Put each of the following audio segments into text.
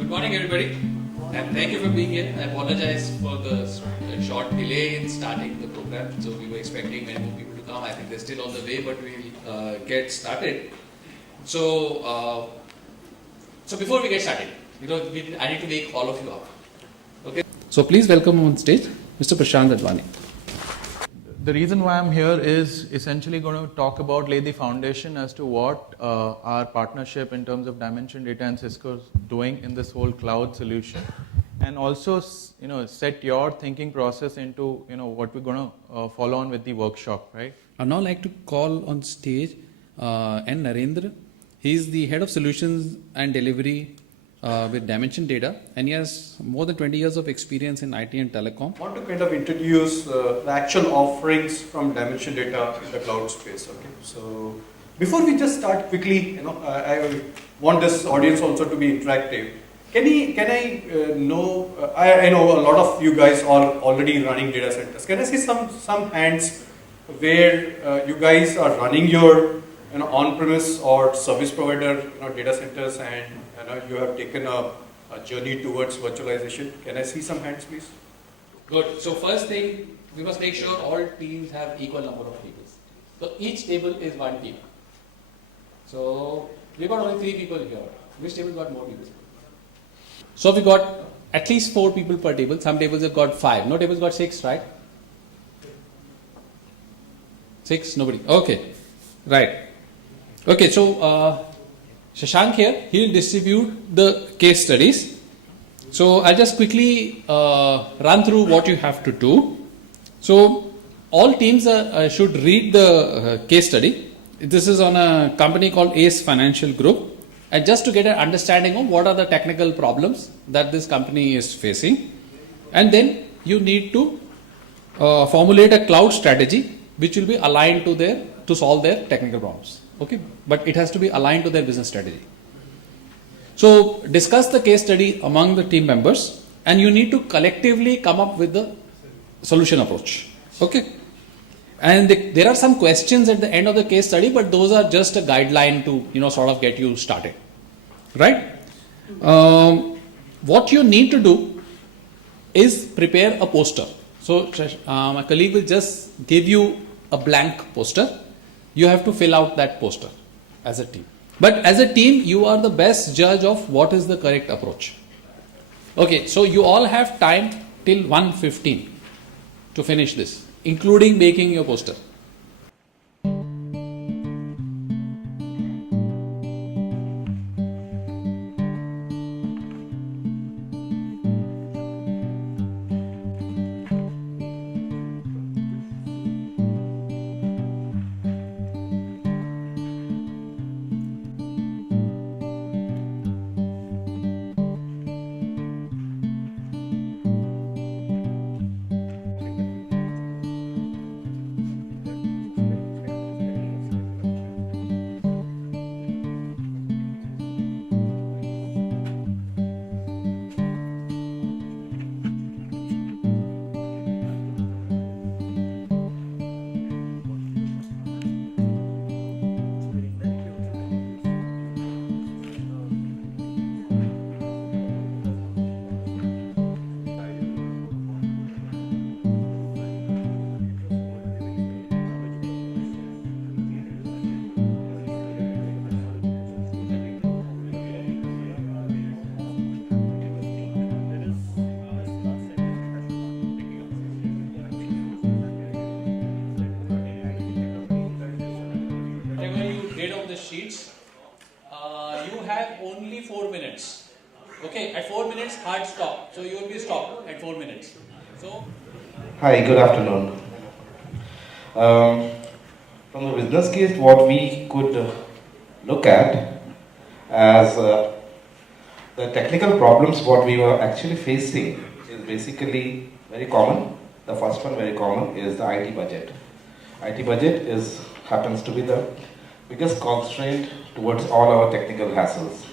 Good morning, everybody, and thank you for being here. I apologize for the short delay in starting the program. So we were expecting many more people to come. I think they're still on the way, but we'll get started. So before we get started, I need to wake all of you up. Okay. So please welcome on stage Mr. Prashant Advani. The reason why I'm here is essentially going to talk about, lay the foundation as to what our partnership in terms of Dimension Data and Cisco is doing in this whole cloud solution, and also set your thinking process into what we're going to follow on with the workshop, right? I'd now like to call on stage N. Narendra. He's the head of solutions and delivery with Dimension Data, and he has more than 20 years of experience in IT and telecom. I want to kind of introduce the actual offerings from Dimension Data in the cloud space. Okay, so before we just start quickly, I want this audience also to be interactive. I know a lot of you guys are already running data centers. Can I see some hands where you guys are running your on-premise or service provider data centers, and you have taken a journey towards virtualization? Can I see some hands, please? Good. So first thing, we must make sure all teams have equal number of tables. So each table is one team. So we got only 3 people here. Which table got more people? So we got at least 4 people per table. Some tables have got 5. No tables got 6, right? 6? Nobody. Okay. Right. Okay. So Shashank here, he will distribute the case studies. So I'll just quickly run through what you have to do. So all teams should read the case study. This is on a company called Ace Financial Group, and just to get an understanding of what are the technical problems that this company is facing. And then you need to formulate a cloud strategy which will be aligned to solve their technical problems. Okay, but it has to be aligned to their business strategy. So discuss the case study among the team members, and you need to collectively come up with the solution approach. Okay, and there are some questions at the end of the case study, but those are just a guideline to sort of get you started, right? What you need to do is prepare a poster. So my colleague will just give you a blank poster. You have to fill out that poster as a team. But as a team, you are the best judge of what is the correct approach. Okay, so you all have time till 1:15 to finish this, including making your poster. Sheets, you have only 4 minutes. Okay, at 4 minutes, hard stop. So you will be stopped at 4 minutes. So, hi, good afternoon. From the business case, what we could look at as the technical problems, what we were actually facing is basically very common. The first one, very common, is the IT budget. IT budget happens to be the biggest constraint towards all our technical hassles.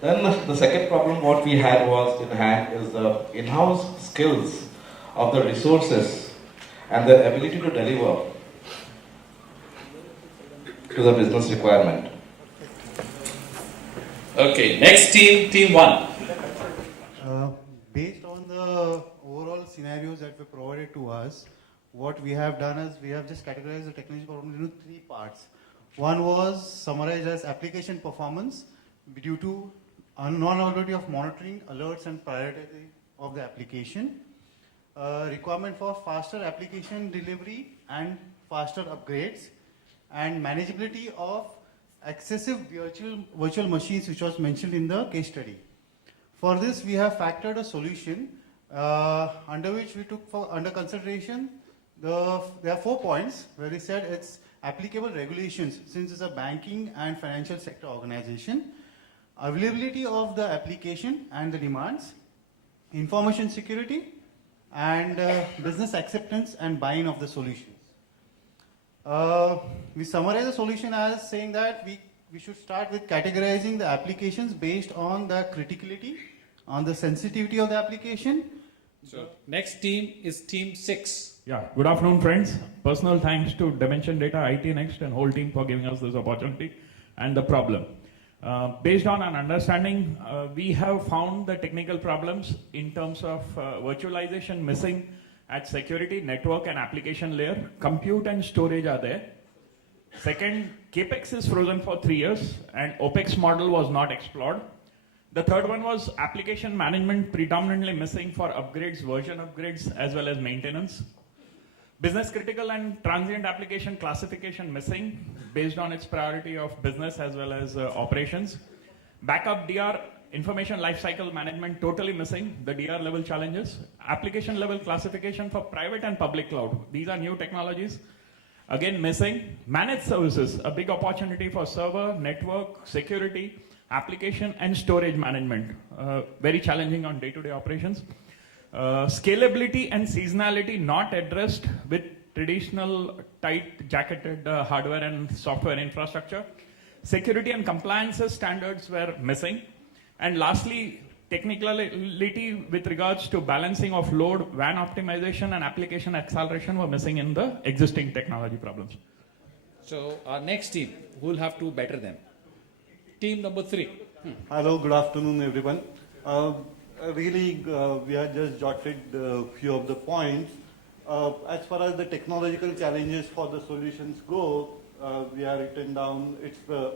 Then the second problem what we had was in hand is the in-house skills of the resources and their ability to deliver to the business requirement. Okay, next team, team 1. Based on the overall scenarios that were provided to us, what we have done is we have just categorized the technology problem into 3 parts. One was summarized as application performance due to non-availability of monitoring, alerts and priority of the application. Requirement for faster application delivery and faster upgrades, and manageability of excessive virtual machines, which was mentioned in the case study. For this, we have factored a solution under which we took under consideration there are 4 points where we said it's applicable regulations since it's a banking and financial sector organization, availability of the application and the demands, information security, and business acceptance and buy-in of the solutions. We summarize the solution as saying that we should start with categorizing the applications based on the criticality, on the sensitivity of the application. So next team is team 6. Yeah, good afternoon, friends. Personal thanks to Dimension Data, IT Next, and whole team for giving us this opportunity and the problem. Based on an understanding, we have found the technical problems in terms of virtualization missing at security, network, and application layer. Compute and storage are there. Second, CAPEX is frozen for 3 years, and OPEX model was not explored. The third one was application management predominantly missing for upgrades, version upgrades, as well as maintenance. Business critical and transient application classification missing based on its priority of business as well as operations. Backup DR, information lifecycle management totally missing, the DR level challenges. Application level classification for private and public cloud. These are new technologies. Again, missing. Managed services, a big opportunity for server, network, security, application and storage management. Very challenging on day-to-day operations. Scalability and seasonality not addressed with traditional tight jacketed hardware and software infrastructure. Security and compliance standards were missing. And lastly, technicality with regards to balancing of load, WAN optimization and application acceleration were missing in the existing technology problems. So our next team, who will have to better them? Team number 3. Hello, good afternoon, everyone. We have just jotted a few of the points. As far as the technological challenges for the solutions go, we have written down it's the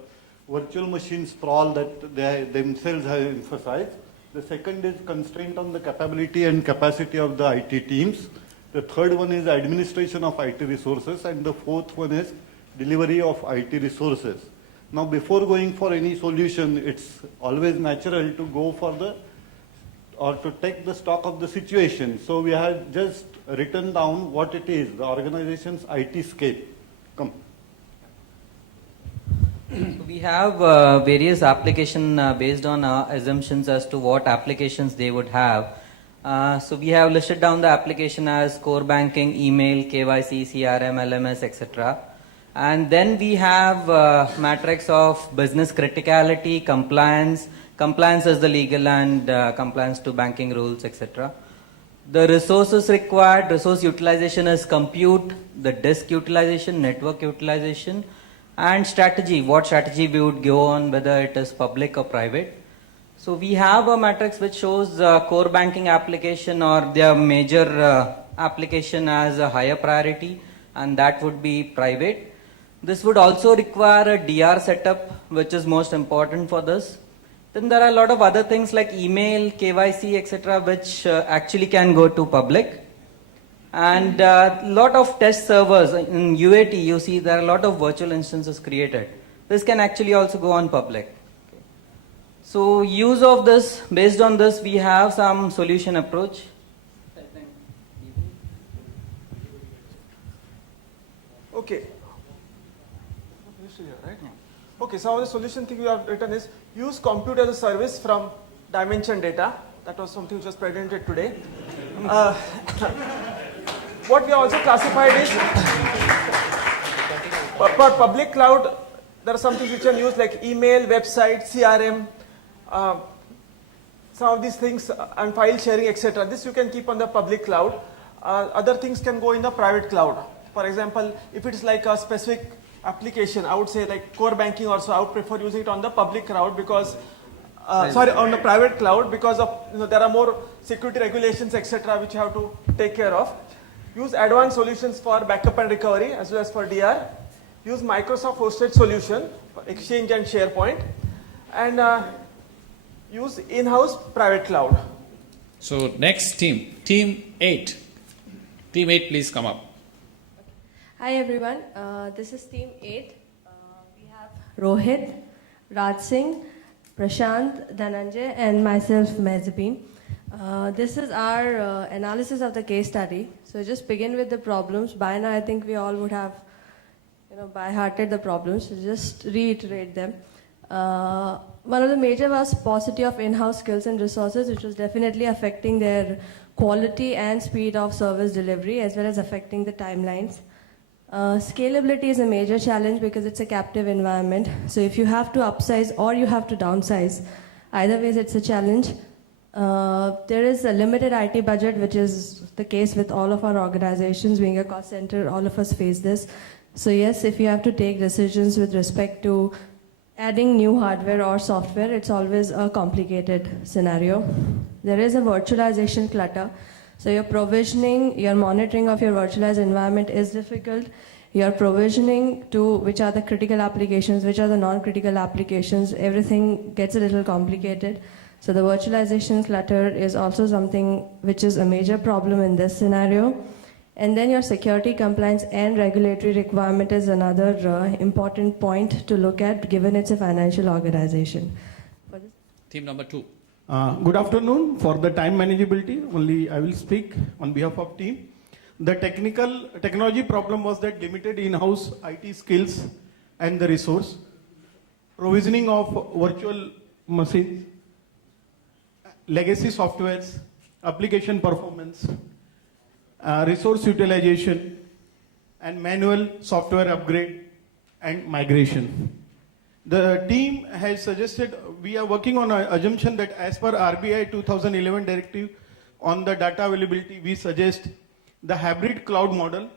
virtual machine sprawl that they themselves have emphasized. The second is constraint on the capability and capacity of the IT teams. The third one is administration of IT resources, and the fourth one is delivery of IT resources. Now, before going for any solution, it's always natural to go for to take the stock of the situation. So we have just written down what it is, the organization's IT scape. Come. We have various application based on assumptions as to what applications they would have. So we have listed down the application as core banking, email, KYC, CRM, LMS, etc. And then we have matrix of business criticality, compliance as the legal and compliance to banking rules, etc. The resources required, resource utilization is compute, the disk utilization, network utilization, and strategy, what strategy we would go on, whether it is public or private. So we have a matrix which shows core banking application or their major application as a higher priority, and that would be private. This would also require a DR setup, which is most important for this. Then there are a lot of other things like email, KYC, etc., which actually can go to public. And a lot of test servers in UAT, you see there are a lot of virtual instances created. This can actually also go on public. Okay. So use of this, based on this, we have some solution approach. Okay. Okay, so the solution thing we have written is use compute as a service from Dimension Data. That was something which was presented today. What we also classified is for public cloud, there are some things which are used like email, website, CRM, some of these things and file sharing, etc. This you can keep on the public cloud. Other things can go in the private cloud. For example, if it is like a specific application, I would say like core banking also, I would prefer using it on the public cloud because, on the private cloud because of, there are more security regulations, etc., which you have to take care of. Use advanced solutions for backup and recovery as well as for DR. Use Microsoft hosted solution for Exchange and SharePoint, and use in-house private cloud. So next team 8. Team 8, please come up. Hi everyone, this is team 8. We have Rohit, Raj Singh, Prashant, Dhananjay and myself, Mehzabeen. This is our analysis of the case study. So just begin with the problems. By now I think we all would have by-hearted the problems, so just reiterate them. One of the major was paucity of in-house skills and resources, which was definitely affecting their quality and speed of service delivery, as well as affecting the timelines. Scalability is a major challenge because it's a captive environment. So if you have to upsize or you have to downsize, either ways it's a challenge. There is a limited IT budget, which is the case with all of our organizations. Being a cost center, all of us face this. So yes, if you have to take decisions with respect to adding new hardware or software, it's always a complicated scenario. There is a virtualization clutter. So your provisioning, your monitoring of your virtualized environment is difficult. Your provisioning to which are the critical applications, which are the non-critical applications, everything gets a little complicated. So the virtualization clutter is also something which is a major problem in this scenario. And then your security compliance and regulatory requirement is another important point to look at, given it's a financial organization. Team number 2. Good afternoon. For the time manageability, only I will speak on behalf of team. The technology problem was that limited in-house IT skills and the resource, provisioning of virtual machines, legacy softwares, application performance, resource utilization, and manual software upgrade and migration. The team has suggested, we are working on an assumption that as per RBI 2011 directive on the data availability, we suggest the hybrid cloud model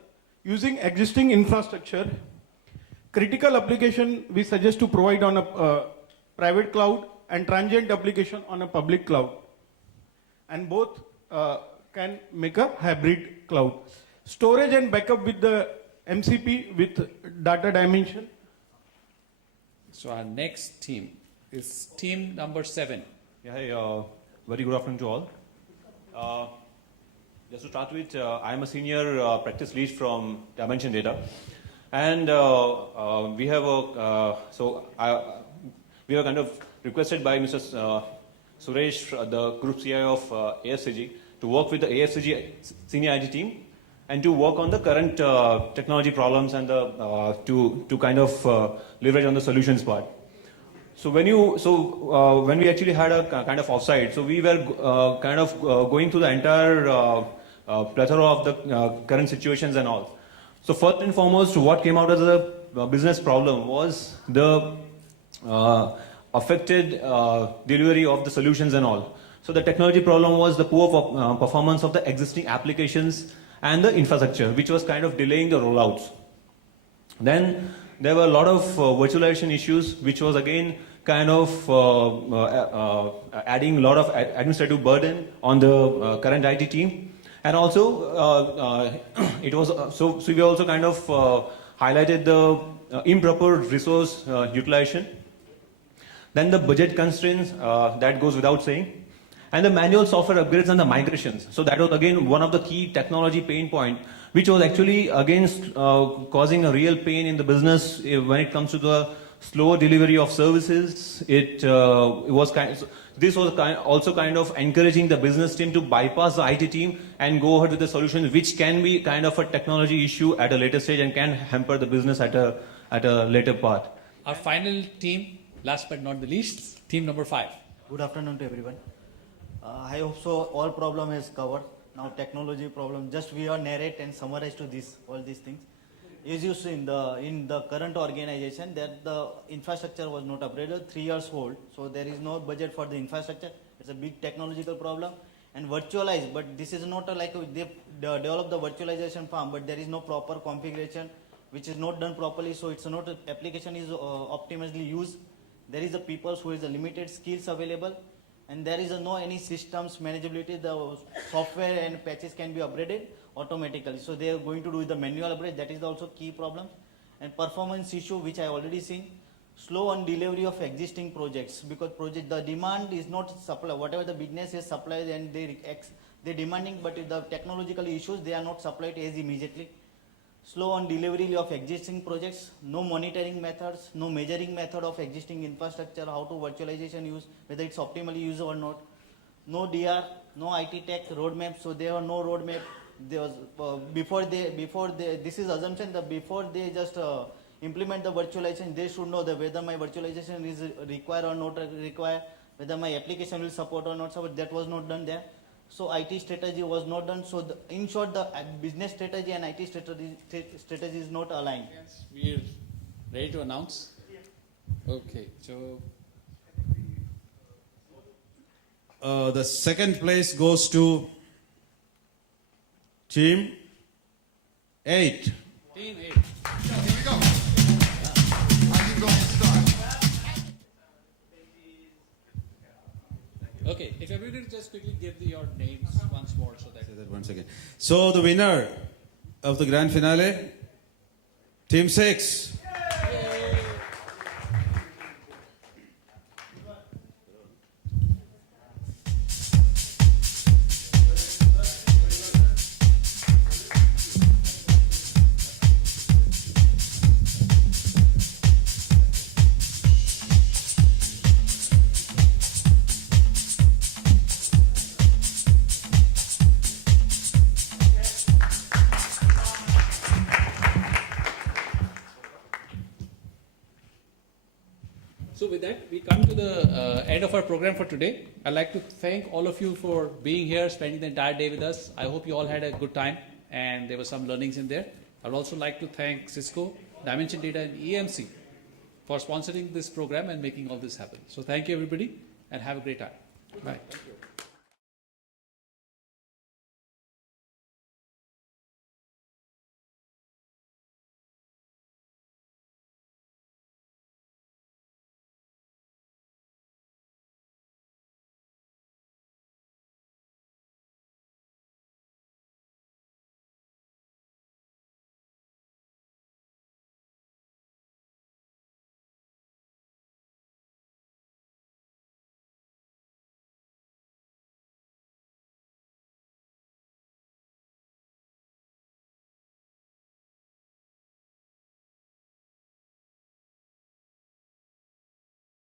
using existing infrastructure. Critical application we suggest to provide on a private cloud and transient application on a public cloud. And both can make a hybrid cloud. Storage and backup with the MCP with data dimension. So our next team is team number 7. Yeah, hi, very good afternoon to all. Just to start with, I'm a senior practice lead from Dimension Data, and we have we were kind of requested by Mr. Suresh, the group CIO of AFCG, to work with the AFCG senior IT team and to work on the current technology problems and to kind of leverage on the solutions part. So when we actually had a kind of offsite, so we were kind of going through the entire plethora of the current situations and all. So first and foremost, what came out as a business problem was the affected delivery of the solutions and all. So the technology problem was the poor performance of the existing applications and the infrastructure, which was kind of delaying the rollouts. Then there were a lot of virtualization issues, which was again kind of adding a lot of administrative burden on the current IT team. And also, it was so we also kind of highlighted the improper resource utilization. Then the budget constraints, that goes without saying. And the manual software upgrades and the migrations. So that was again one of the key technology pain point, which was actually against causing a real pain in the business when it comes to the slow delivery of services. This was also kind of encouraging the business team to bypass the IT team and go ahead with the solutions, which can be kind of a technology issue at a later stage and can hamper the business at a later part. Our final team, last but not the least, team number 5. Good afternoon to everyone. I hope so all problem is covered. Now technology problem, just we are narrate and summarize to this, all these things. As you see in the current organization that the infrastructure was not upgraded, 3 years old, so there is no budget for the infrastructure. It's a big technological problem. And virtualize, but this is not like they develop the virtualization farm, but there is no proper configuration which is not done properly. So it's not application is optimally used. There is a people who is a limited skills available, and there is no any systems manageability. The software and patches can be upgraded automatically. So they are going to do the manual upgrade. That is also key problem. And performance issue, which I already seen. Slow on delivery of existing projects, because the demand is not supply. Whatever the business is supplied and they demanding, but if the technological issues, they are not supplied as immediately. Slow on delivery of existing projects, no monitoring methods, no measuring method of existing infrastructure, how to virtualization use, whether it's optimally used or not. No DR, no IT tech roadmap, so there are no roadmap. There was this is assumption that before they just implement the virtualization, they should know that whether my virtualization is required or not required, whether my application will support or not support. That was not done there. So IT strategy was not done. So in short, the business strategy and IT strategy is not aligned. Yes, we're ready to announce. Okay, so the second place goes to Team 8. Team 8. Here we go. I can go and start. Okay, if everybody just quickly give your names once more so that. Say that once again. So the winner of the grand finale, Team 6. So with that, we come to the end of our program for today. I'd like to thank all of you for being here, spending the entire day with us. I hope you all had a good time and there were some learnings in there. I'd also like to thank Cisco, Dimension Data and EMC for sponsoring this program and making all this happen. So thank you everybody and have a great time. Bye.